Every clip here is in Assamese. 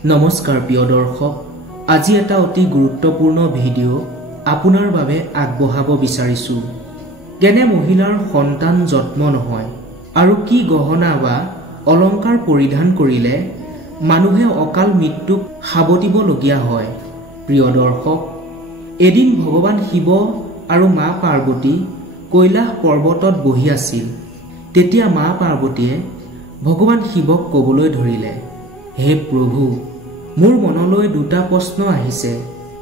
নমস্কাৰ প্ৰিয় দৰ্শক, আজি এটা অতি গুৰুত্বপূৰ্ণ ভিডিঅ' আপোনাৰ বাবে আগবঢ়াব বিচাৰিছো। কেনে মহিলাৰ সন্তান জন্ম নহয় আৰু কি গহনা বা অলংকাৰ পৰিধান কৰিলে মানুহে অকাল মৃত্যুক সাৱটিবলগীয়া হয়। প্ৰিয় দৰ্শক, এদিন ভগৱান শিৱ আৰু মা পাৰ্বতী কৈলাশ পৰ্বতত বহি আছিল। তেতিয়া মা পাৰ্বতীয়ে ভগৱান শিৱক ক'বলৈ ধৰিলে, হে প্ৰভু, মোৰ মনলৈ দুটা প্ৰশ্ন আহিছে।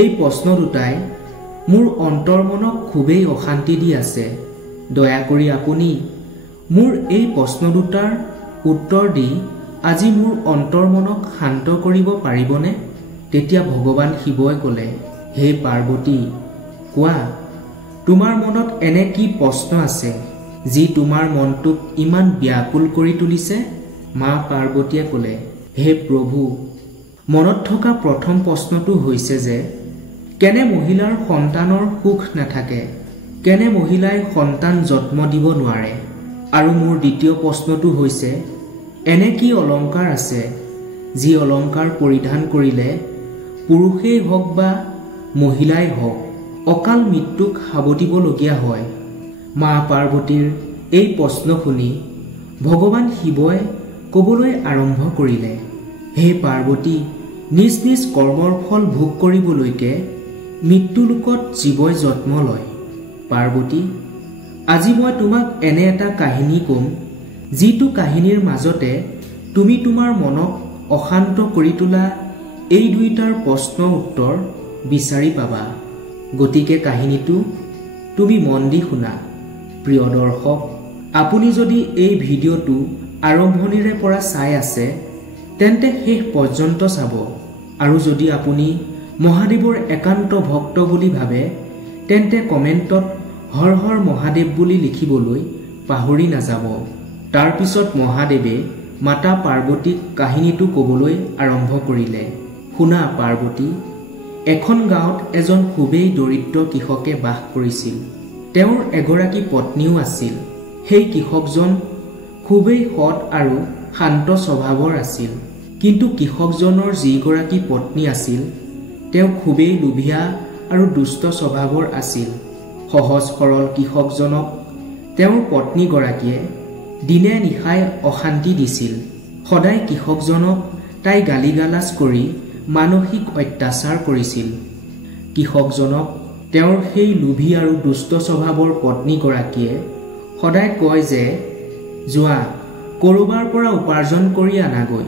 এই প্ৰশ্ন দুটাই মোৰ অন্তৰ্মনক খুবেই অশান্তি দি আছে। দয়া কৰি আপুনি মোৰ এই প্ৰশ্ন দুটাৰ উত্তৰ দি আজি মোৰ অন্তৰ্মনক শান্ত কৰিব পাৰিবনে? তেতিয়া ভগৱান শিৱই ক'লে, হে পাৰ্বতী, কোৱা, তোমাৰ মনত এনে কি প্ৰশ্ন আছে যি তোমাৰ মনটোক ইমান ব্যাকুল কৰি তুলিছে? মা পাৰ্বতীয়ে ক'লে, হে প্ৰভু, মনত থকা প্ৰথম প্ৰশ্নটো হৈছে যে কেনে মহিলাৰ সন্তানৰ সুখ নাথাকে, কেনে মহিলাই সন্তান জন্ম দিব নোৱাৰে। আৰু মোৰ দ্বিতীয় প্ৰশ্নটো হৈছে, এনে কি অলংকাৰ আছে যি অলংকাৰ পৰিধান কৰিলে পুৰুষেই হওক বা মহিলাই হওক অকাল মৃত্যুক সাৱটিবলগীয়া হয়। মা পাৰ্বতীৰ এই প্ৰশ্ন শুনি ভগৱান শিৱই ক'বলৈ আৰম্ভ কৰিলে, হে পাৰ্বতী, নিজ নিজ কৰ্মৰ ফল ভোগ কৰিবলৈকে মৃত্যুলোকত জীৱই জন্ম লয়। পাৰ্বতী, আজি মই তোমাক এনে এটা কাহিনী ক'ম, যিটো কাহিনীৰ মাজতে তুমি তোমাৰ মনক অশান্ত কৰি তোলা এই দুইটাৰ প্ৰশ্ন উত্তৰ বিচাৰি পাবা। গতিকে কাহিনীটো তুমি মন দি শুনা। প্ৰিয় দৰ্শক, আপুনি যদি এই ভিডিঅ'টো আৰম্ভণিৰে পৰা চাই আছে তেন্তে শেষ পৰ্যন্ত চাব। আৰু যদি আপুনি মহাদেৱৰ একান্ত ভক্ত বুলি ভাবে তেন্তে কমেণ্টত হৰ হৰ মহাদেৱ বুলি লিখিবলৈ পাহৰি নাযাব। তাৰ পিছত মহাদেৱে মাতা পাৰ্বতীক কাহিনীটো ক'বলৈ আৰম্ভ কৰিলে। শুনা পাৰ্বতী, এখন গাঁৱত এজন খুবেই দৰিদ্ৰ কৃষকে বাস কৰিছিল। তেওঁৰ এগৰাকী পত্নীও আছিল। সেই কৃষকজন খুবেই সৎ আৰু শান্ত স্বভাৱৰ আছিল। কিন্তু কৃষকজনৰ যিগৰাকী পত্নী আছিল তেওঁ খুবেই লোভীয়া আৰু দুষ্ট স্বভাৱৰ আছিল। সহজ সৰল কৃষকজনক তেওঁৰ পত্নীগৰাকীয়ে দিনে নিশাই অশান্তি দিছিল। সদায় কৃষকজনক তাই গালিগালাজ কৰি মানসিক অত্যাচাৰ কৰিছিল। কৃষকজনক তেওঁৰ সেই লোভী আৰু দুষ্ট স্বভাৱৰ পত্নীগৰাকীয়ে সদায় কয় যে, যোৱা ক'ৰবাৰ পৰা উপাৰ্জন কৰি আনাগৈ।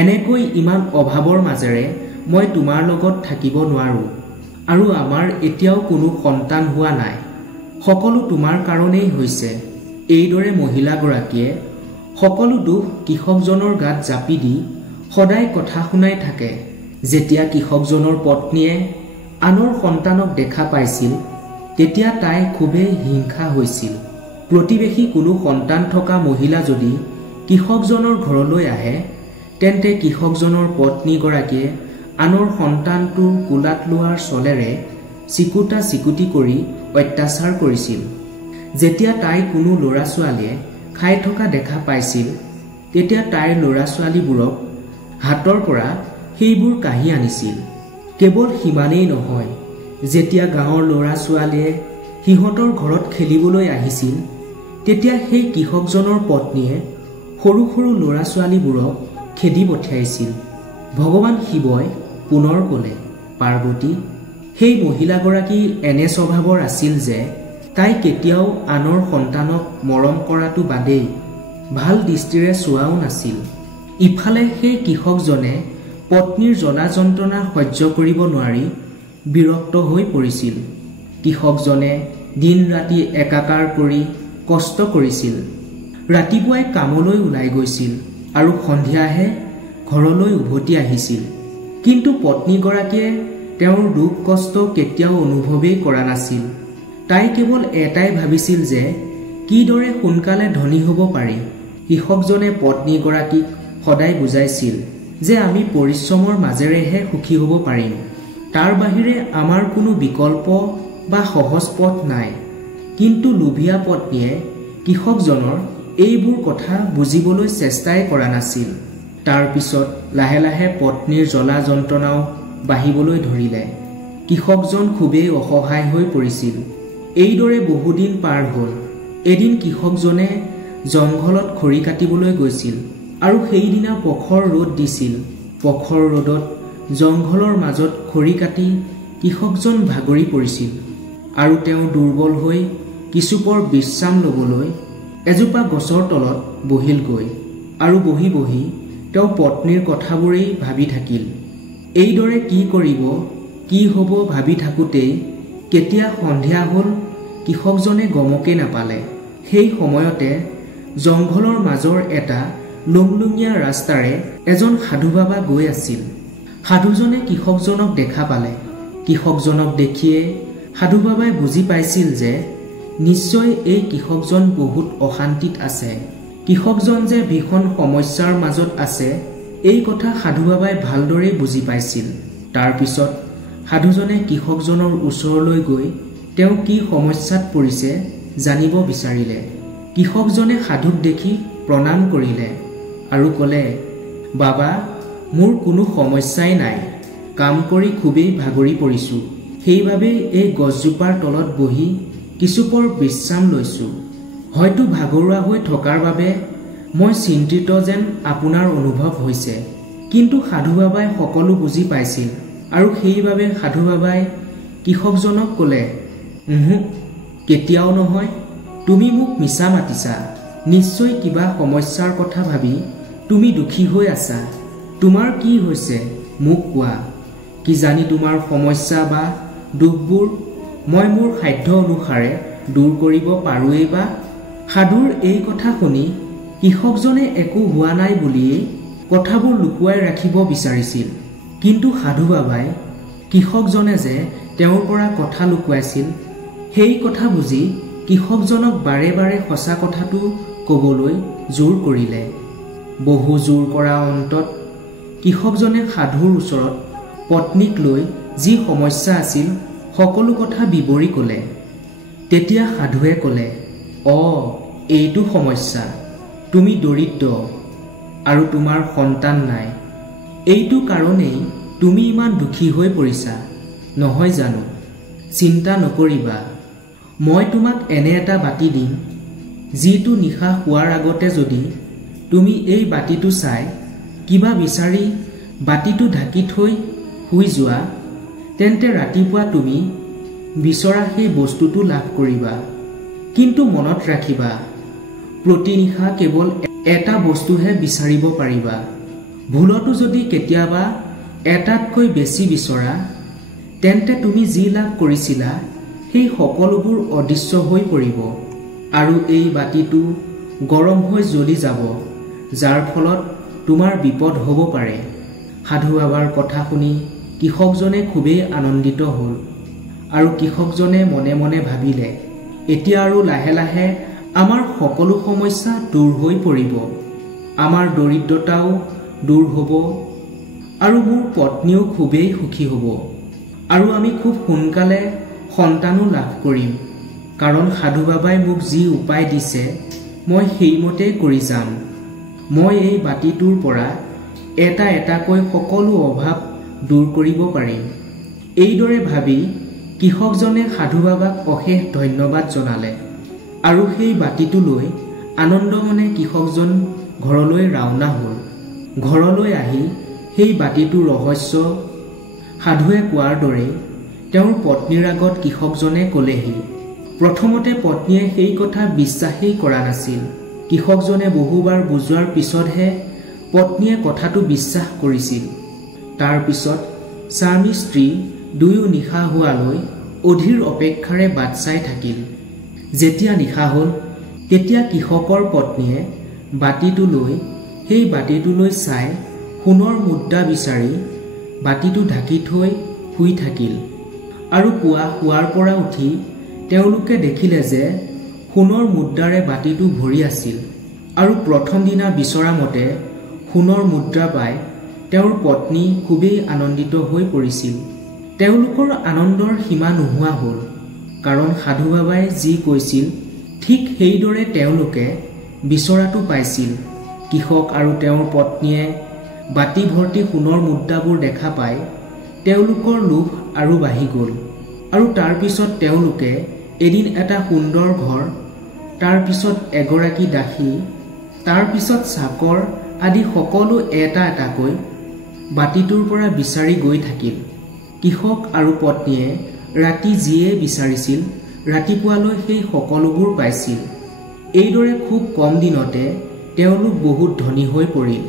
এনেকৈ ইমান অভাৱৰ মাজেৰে মই তোমাৰ লগত থাকিব নোৱাৰোঁ আৰু আমাৰ এতিয়াও কোনো সন্তান হোৱা নাই। সকলো তোমাৰ কাৰণেই হৈছে। এইদৰে মহিলাগৰাকীয়ে সকলো দুখ কৃষকজনৰ গাত জাপি দি সদায় কথা শুনাই থাকে। যেতিয়া কৃষকজনৰ পত্নীয়ে আনৰ সন্তানক দেখা পাইছিল তেতিয়া তাই খুবেই হিংসা হৈছিল। প্ৰতিবেশী কোনো সন্তান থকা মহিলা যদি কৃষকজনৰ ঘৰলৈ আহে তেন্তে কৃষকজনৰ পত্নীগৰাকীয়ে আনৰ সন্তানটোৰ কোলাত লোৱাৰ চলেৰে চিকুটা চিকুটি কৰি অত্যাচাৰ কৰিছিল। যেতিয়া তাই কোনো ল'ৰা ছোৱালীয়ে খাই থকা দেখা পাইছিল তেতিয়া তাইৰ ল'ৰা ছোৱালীবোৰক হাতৰ পৰা সেইবোৰ কাঢ়ি আনিছিল। কেৱল সিমানেই নহয়, যেতিয়া গাঁৱৰ ল'ৰা ছোৱালীয়ে সিহঁতৰ ঘৰত খেলিবলৈ আহিছিল তেতিয়া সেই কৃষকজনৰ পত্নীয়ে সৰু সৰু ল'ৰা ছোৱালীবোৰক খেদি পঠিয়াইছিল। ভগৱান শিৱই পুনৰ ক'লে, পাৰ্বতী, সেই মহিলাগৰাকী এনে স্বভাৱৰ আছিল যে তাই কেতিয়াও আনৰ সন্তানক মৰম কৰাটো বাদেই ভাল দৃষ্টিৰে চোৱাও নাছিল। ইফালে সেই কৃষকজনে পত্নীৰ জ্বলা যন্ত্ৰণা সহ্য কৰিব নোৱাৰি বিৰক্ত হৈ পৰিছিল। কৃষকজনে দিন ৰাতি একাকাৰ কৰি কষ্ট কৰিছিল। ৰাতিপুৱাই কামলৈ ওলাই গৈছিল আৰু সন্ধিয়াহে ঘৰলৈ উভতি আহিছিল। কিন্তু পত্নীগৰাকীয়ে তেওঁৰ দুখ কষ্ট কেতিয়াও অনুভৱেই কৰা নাছিল। তাই কেৱল এটাই ভাবিছিল যে কিদৰে সোনকালে ধনী হ'ব পাৰি। কৃষকজনে পত্নীগৰাকীক সদায় বুজাইছিল যে আমি পৰিশ্ৰমৰ মাজেৰেহে সুখী হ'ব পাৰিম। তাৰ বাহিৰে আমাৰ কোনো বিকল্প বা সহজ পথ নাই। কিন্তু লোভীয়া পত্নীয়ে কৃষকজনৰ এইবোৰ কথা বুজিবলৈ চেষ্টাই কৰা নাছিল। তাৰ পিছত লাহে লাহে পত্নীৰ জ্বলা যন্ত্ৰণাও বাঢ়িবলৈ ধৰিলে। কৃষকজন খুবেই অসহায় হৈ পৰিছিল। এইদৰে বহুদিন পাৰ হ'ল। এদিন কৃষকজনে জংঘলত খৰি কাটিবলৈ গৈছিল আৰু সেইদিনা প্ৰখৰ ৰ'দ দিছিল। প্ৰখৰ ৰ'দত জংঘলৰ মাজত খৰি কাটি কৃষকজন ভাগৰি পৰিছিল আৰু তেওঁ দুৰ্বল হৈ কিছুপৰ বিশ্ৰাম ল'বলৈ এজোপা গছৰ তলত বহিলগৈ আৰু বহি বহি তেওঁ পত্নীৰ কথাবোৰেই ভাবি থাকিল। এইদৰে কি কৰিব কি হ'ব ভাবি থাকোঁতেই কেতিয়া সন্ধিয়া হ'ল কৃষকজনে গমকে নাপালে। সেই সময়তে জংঘলৰ মাজৰ এটা লুংলুঙীয়া ৰাস্তাৰে এজন সাধু বাবা গৈ আছিল। সাধুজনে কৃষকজনক দেখা পালে। কৃষকজনক দেখিয়ে সাধু বাবাই বুজি পাইছিল যে নিশ্চয় এই কৃষকজন বহুত অশান্তিত আছে। কৃষকজন যে ভীষণ সমস্যাৰ মাজত আছে এই কথা সাধু বাবাই ভালদৰে বুজি পাইছিল। তাৰপিছত সাধুজনে কৃষকজনৰ ওচৰলৈ গৈ তেওঁ কি সমস্যাত পৰিছে জানিব বিচাৰিলে। কৃষকজনে সাধুক দেখি প্ৰণাম কৰিলে আৰু ক'লে, বাবা, মোৰ কোনো সমস্যাই নাই। কাম কৰি খুবেই ভাগৰি পৰিছোঁ। সেইবাবেই এই গছজোপাৰ তলত বহি কিছুপৰ বিশ্ৰাম লৈছোঁ। হয়তো ভাগৰুৱা হৈ থকাৰ বাবে মই চিন্তিত যেন আপোনাৰ অনুভৱ হৈছে। কিন্তু সাধু বাবাই সকলো বুজি পাইছিল আৰু সেইবাবে সাধু বাবাই কৃষকজনক ক'লে, কেতিয়াও নহয়, তুমি মোক মিছা মাতিছা। নিশ্চয় কিবা সমস্যাৰ কথা ভাবি তুমি দুখী হৈ আছা। তোমাৰ কি হৈছে মোক কোৱা। কিজানি তোমাৰ সমস্যা বা দুখবোৰ মই মোৰ সাধ্য অনুসাৰে দূৰ কৰিব পাৰোঁৱেই বা। সাধুৰ এই কথা শুনি কৃষকজনে একো হোৱা নাই বুলিয়েই কথাবোৰ লুকুৱাই ৰাখিব বিচাৰিছিল। কিন্তু সাধু বাবাই কৃষকজনে যে তেওঁৰ পৰা কথা লুকুৱাইছিল সেই কথা বুজি কৃষকজনক বাৰে বাৰে সঁচা কথাটো ক'বলৈ জোৰ কৰিলে। বহু জোৰ কৰা অন্তত কৃষকজনে সাধুৰ ওচৰত পত্নীক লৈ যি সমস্যা আছিল সকলো কথা বিৱৰি ক'লে। তেতিয়া সাধুৱে ক'লে, এইটো সমস্যা। তুমি দৰিদ্ৰ আৰু তোমাৰ সন্তান নাই। এইটো কাৰণেই তুমি ইমান দুখী হৈ পৰিছা, নহয় জানো? চিন্তা নকৰিবা। মই তোমাক এনে এটা বাতি দিম যিটো নিশা শোৱাৰ আগতে যদি তুমি এই বাতিটো চাই কিবা বিচাৰি বাতিটো ঢাকি থৈ শুই যোৱা তেন্তে ৰাতিপুৱা তুমি বিচৰা সেই বস্তুটো লাভ কৰিবা। কিন্তু মনত ৰাখিবা, প্ৰতি নিশা কেৱল এটা বস্তুহে বিচাৰিব পাৰিবা। ভুলতো যদি কেতিয়াবা এটাতকৈ বেছি বিচৰা তেন্তে তুমি যি লাভ কৰিছিলা সেই সকলোবোৰ অদৃশ্য হৈ পৰিব আৰু এই বাতিটো গৰম হৈ জ্বলি যাব, যাৰ ফলত তোমাৰ বিপদ হ'ব পাৰে। সাধু বাবাৰ কথা শুনি কৃষকজনে খুবেই আনন্দিত হ'ল আৰু কৃষকজনে মনে মনে ভাবিলে, এতিয়া আৰু লাহে লাহে আমাৰ সকলো সমস্যা দূৰ হৈ পৰিব। আমাৰ দৰিদ্ৰতাও দূৰ হ'ব আৰু মোৰ পত্নীও খুবেই সুখী হ'ব আৰু আমি খুব সোনকালে সন্তানো লাভ কৰিম। কাৰণ সাধু বাবাই মোক যি উপায় দিছে মই সেইমতেই কৰি যাম। মই এই বাতিটোৰ পৰা এটা এটাকৈ সকলো অভাৱ দূৰ কৰিব পাৰিম। এইদৰে ভাবি কৃষকজনে সাধু বাবাক অশেষ ধন্যবাদ জনালে আৰু সেই বাতিটো লৈ আনন্দমনে কৃষকজন ঘৰলৈ ৰাওনা হ'ল। ঘৰলৈ আহি সেই বাতিটোৰ ৰহস্য সাধুৱে কোৱাৰ দৰে তেওঁৰ পত্নীৰ আগত কৃষকজনে ক'লেহি। প্ৰথমতে পত্নীয়ে সেই কথা বিশ্বাসেই কৰা নাছিল। কৃষকজনে বহুবাৰ বুজোৱাৰ পিছতহে পত্নীয়ে কথাটো বিশ্বাস কৰিছিল। তাৰ পিছত স্বামী স্ত্ৰী দুয়ো নিশা হোৱালৈ অধীৰ অপেক্ষাৰে বাট চাই থাকিল। যেতিয়া নিশা হ'ল তেতিয়া কৃষকৰ পত্নীয়ে বাতিটো লৈ সেই বাতিটোলৈ চাই সোণৰ মুদ্ৰা বিচাৰি বাতিটো ঢাকি থৈ শুই থাকিল আৰু পুৱা শোৱাৰ পৰা উঠি তেওঁলোকে দেখিলে যে সোণৰ মুদ্ৰাৰে বাতিটো ভৰি আছিল আৰু প্ৰথম দিনা বিচৰা মতে সোণৰ মুদ্ৰা পাই তেওঁৰ পত্নী খুবেই আনন্দিত হৈ পৰিছিল। তেওঁলোকৰ আনন্দৰ সীমা নোহোৱা হ'ল, কাৰণ সাধু বাবাই যি কৈছিল ঠিক সেইদৰে তেওঁলোকে বিচৰাটো পাইছিল। কৃষক আৰু তেওঁৰ পত্নীয়ে বাটি ভৰ্তি সোণৰ মুদ্ৰাবোৰ দেখা পাই তেওঁলোকৰ লোভ আৰু বাঢ়ি গ'ল। আৰু তাৰ পিছত তেওঁলোকে এদিন এটা সুন্দৰ ঘৰ, তাৰ পিছত এগৰাকী দাসী, তাৰ পিছত চাকৰ আদি সকলো এটা এটাকৈ বাটিটোৰ পৰা বিচাৰি গৈ থাকিল। কৃষক আৰু পত্নীয়ে ৰাতি যিয়ে বিচাৰিছিল ৰাতিপুৱালৈ সেই সকলোবোৰ পাইছিল। এইদৰে খুব কম দিনতে তেওঁলোক বহুত ধনী হৈ পৰিল।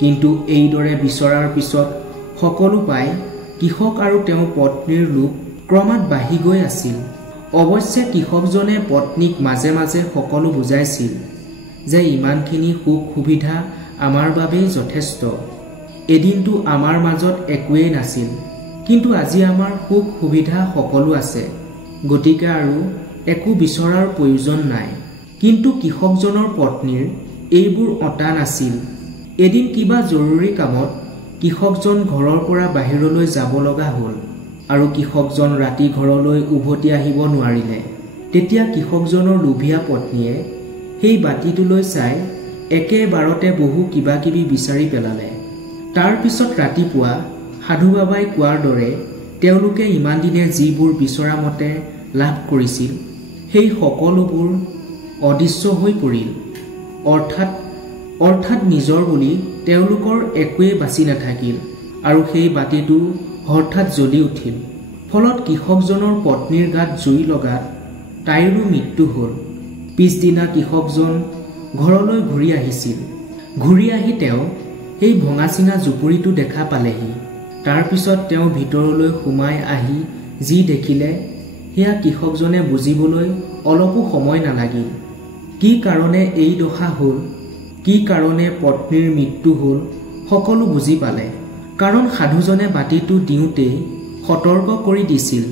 কিন্তু এইদৰে বিচৰাৰ পিছত সকলো পাই কৃষক আৰু তেওঁৰ পত্নীৰ লোভ ক্ৰমাৎ বাঢ়ি গৈ আছিল। অৱশ্যে কৃষকজনে পত্নীক মাজে মাজে সকলো বুজাইছিল যে ইমানখিনি সুখ সুবিধা আমাৰ বাবেই যথেষ্ট। এদিনটো আমাৰ মাজত একোৱেই নাছিল, কিন্তু আজি আমাৰ সুখ সুবিধা সকলো আছে, গতিকে আৰু একো বিচৰাৰ প্ৰয়োজন নাই। কিন্তু কৃষকজনৰ পত্নীৰ এইবোৰ অঁতা নাছিল। এদিন কিবা জৰুৰী কামত কৃষকজন ঘৰৰ পৰা বাহিৰলৈ যাব লগা হ'ল আৰু কৃষকজন ৰাতি ঘৰলৈ উভতি আহিব নোৱাৰিলে। তেতিয়া কৃষকজনৰ লোভীয়া পত্নীয়ে সেই বাটিটোলৈ চাই একেবাৰতে বহু কিবা কিবি বিচাৰি পেলালে। তাৰ পিছত ৰাতিপুৱা সাধু বাবাই কোৱাৰ দৰে তেওঁলোকে ইমান দিনে যিবোৰ বিচৰা মতে লাভ কৰিছিল সেই সকলোবোৰ অদৃশ্য হৈ পৰিল। অৰ্থাৎ নিজৰ বুলি তেওঁলোকৰ একোৱেই বাচি নাথাকিল আৰু সেই বাটিটো হঠাৎ জ্বলি উঠিল। ফলত কৃষকজনৰ পত্নীৰ গাত জুই লগাত তাইৰো মৃত্যু হ'ল। পিছদিনা কৃষকজন ঘৰলৈ ঘূৰি আহিছিল। ঘূৰি আহি তেওঁ সেই ভঙা চিঙা জুপুৰিটো দেখা পালেহি। তাৰ পিছত তেওঁ ভিতৰলৈ সোমাই আহি যি দেখিলে সেয়া কৃষকজনে বুজিবলৈ অলপো সময় নালাগিল। কি কাৰণে এই দশা হ'ল, কি কাৰণে পত্নীৰ মৃত্যু হ'ল সকলো বুজি পালে। কাৰণ সাধুজনে বাটিটো দিওঁতেই সতৰ্ক কৰি দিছিল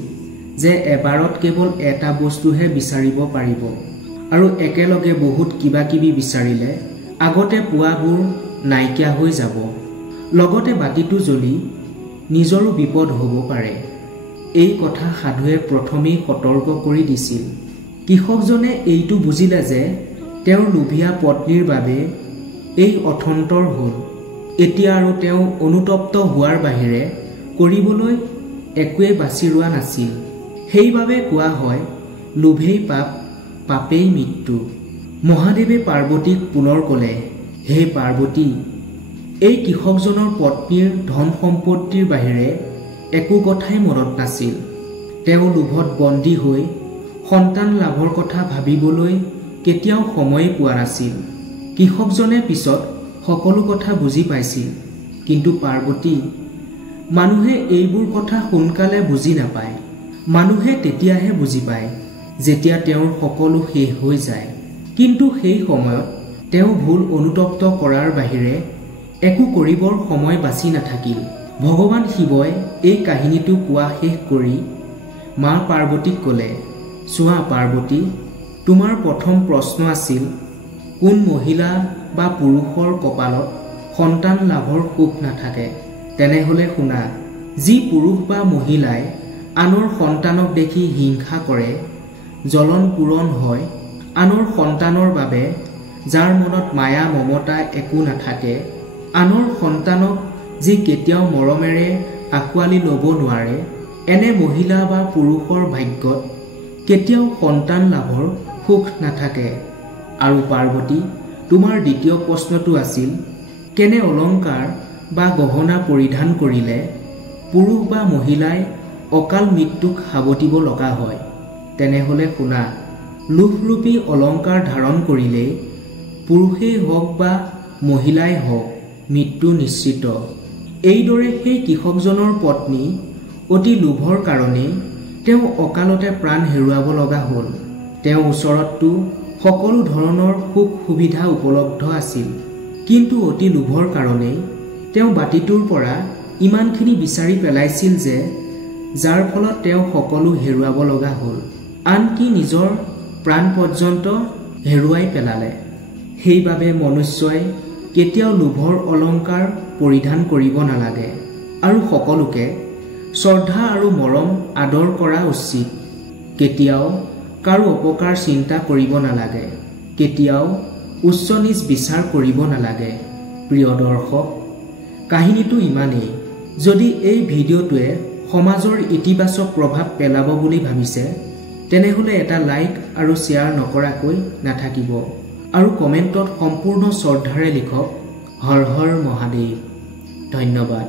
যে এবাৰত কেৱল এটা বস্তুহে বিচাৰিব পাৰিব আৰু একেলগে বহুত কিবা কিবি বিচাৰিলে আগতে পোৱাবোৰ নাইকিয়া হৈ যাব। লগতে বাটিটো জ্বলি নিজৰো বিপদ হ'ব পাৰে। এই কথা সাধুৱে প্ৰথমেই সতৰ্ক কৰি দিছিল। কৃষকজনে এইটো বুজিলে যে তেওঁৰ লোভীয়া পত্নীৰ বাবে এই অথন্তৰ হ'ল। এতিয়া আৰু তেওঁ অনুতপ্ত হোৱাৰ বাহিৰে কৰিবলৈ একোৱেই বাছি ৰোৱা নাছিল। সেইবাবে কোৱা হয়, লোভেই পাপ, পাপেই মৃত্যু। মহাদেৱে পাৰ্বতীক পুনৰ ক'লে, হে পাৰ্বতী, এই কৃষকজনৰ পত্নীৰ ধন সম্পত্তিৰ বাহিৰে একো কথাই মনত নাছিল। তেওঁ লোভত বন্দী হৈ সন্তান লাভৰ কথা ভাবিবলৈ কেতিয়াও সময় পোৱা নাছিল। কৃষকজনে পিছত সকলো কথা বুজি পাইছিল। কিন্তু পাৰ্বতী, মানুহে এইবোৰ কথা সোনকালে বুজি নাপায়। মানুহে তেতিয়াহে বুজি পায় যেতিয়া তেওঁৰ সকলো শেষ হৈ যায়। কিন্তু সেই সময়ত তেওঁ ভুল অনুতপ্ত কৰাৰ বাহিৰে একো কৰিবৰ সময় বাচি নাথাকিল। ভগৱান শিৱই এই কাহিনীটো কোৱা শেষ কৰি মা পাৰ্বতীক ক'লে, চোৱা পাৰ্বতী, তোমাৰ প্ৰথম প্ৰশ্ন আছিল কোন মহিলা বা পুৰুষৰ কপালত সন্তান লাভৰ সুখ নাথাকে। তেনেহ'লে শুনা, যি পুৰুষ বা মহিলাই আনৰ সন্তানক দেখি হিংসা কৰে, জ্বলন পূৰণ হয়, আনৰ সন্তানৰ বাবে যাৰ মনত মায়া মমতা একো নাথাকে, আনৰ সন্তানক যি কেতিয়াও মৰমেৰে আঁকোৱালি ল'ব নোৱাৰে, এনে মহিলা বা পুৰুষৰ ভাগ্যত কেতিয়াও সন্তান লাভৰ সুখ নাথাকে। আৰু পাৰ্বতী, তোমাৰ দ্বিতীয় প্ৰশ্নটো আছিল কেনে অলংকাৰ বা গহনা পৰিধান কৰিলে পুৰুষ বা মহিলাই অকাল মৃত্যুক সাৱটিব লগা হয়। তেনেহ'লে শুনা, লোভৰূপী অলংকাৰ ধাৰণ কৰিলেই পুৰুষেই হওক বা মহিলাই হওক মৃত্যু নিশ্চিত। এইদৰে সেই কৃষকজনৰ পত্নী অতি লোভৰ কাৰণেই তেওঁ অকালতে প্ৰাণ হেৰুৱাব লগা হ'ল। তেওঁৰ ওচৰততো সকলো ধৰণৰ সুখ সুবিধা উপলব্ধ আছিল, কিন্তু অতি লোভৰ কাৰণেই তেওঁ বাটিটোৰ পৰা ইমানখিনি বিচাৰি পেলাইছিল যে যাৰ ফলত তেওঁ সকলো হেৰুৱাব লগা হ'ল, আনকি নিজৰ প্ৰাণ পৰ্যন্ত হেৰুৱাই পেলালে। সেইবাবে মনুষ্যই কেতিয়াও লোভৰ অলংকাৰ পৰিধান কৰিব নালাগে আৰু সকলোকে শ্ৰদ্ধা আৰু মৰম আদৰ কৰা উচিত। কেতিয়াও কাৰো অপকাৰ চিন্তা কৰিব নালাগে, কেতিয়াও উচ্চ নীচ বিচাৰ কৰিব নালাগে। প্ৰিয় দৰ্শক, কাহিনীটো ইমানেই। যদি এই ভিডিঅ'টোৱে সমাজৰ ইতিবাচক প্ৰভাৱ পেলাব বুলি ভাবিছে তেনেহ'লে এটা লাইক আৰু শ্বেয়াৰ নকৰাকৈ নাথাকিব আৰু কমেণ্টত সম্পূৰ্ণ শ্ৰদ্ধাৰে লিখক হৰ হৰ মহাদেৱ। ধন্যবাদ।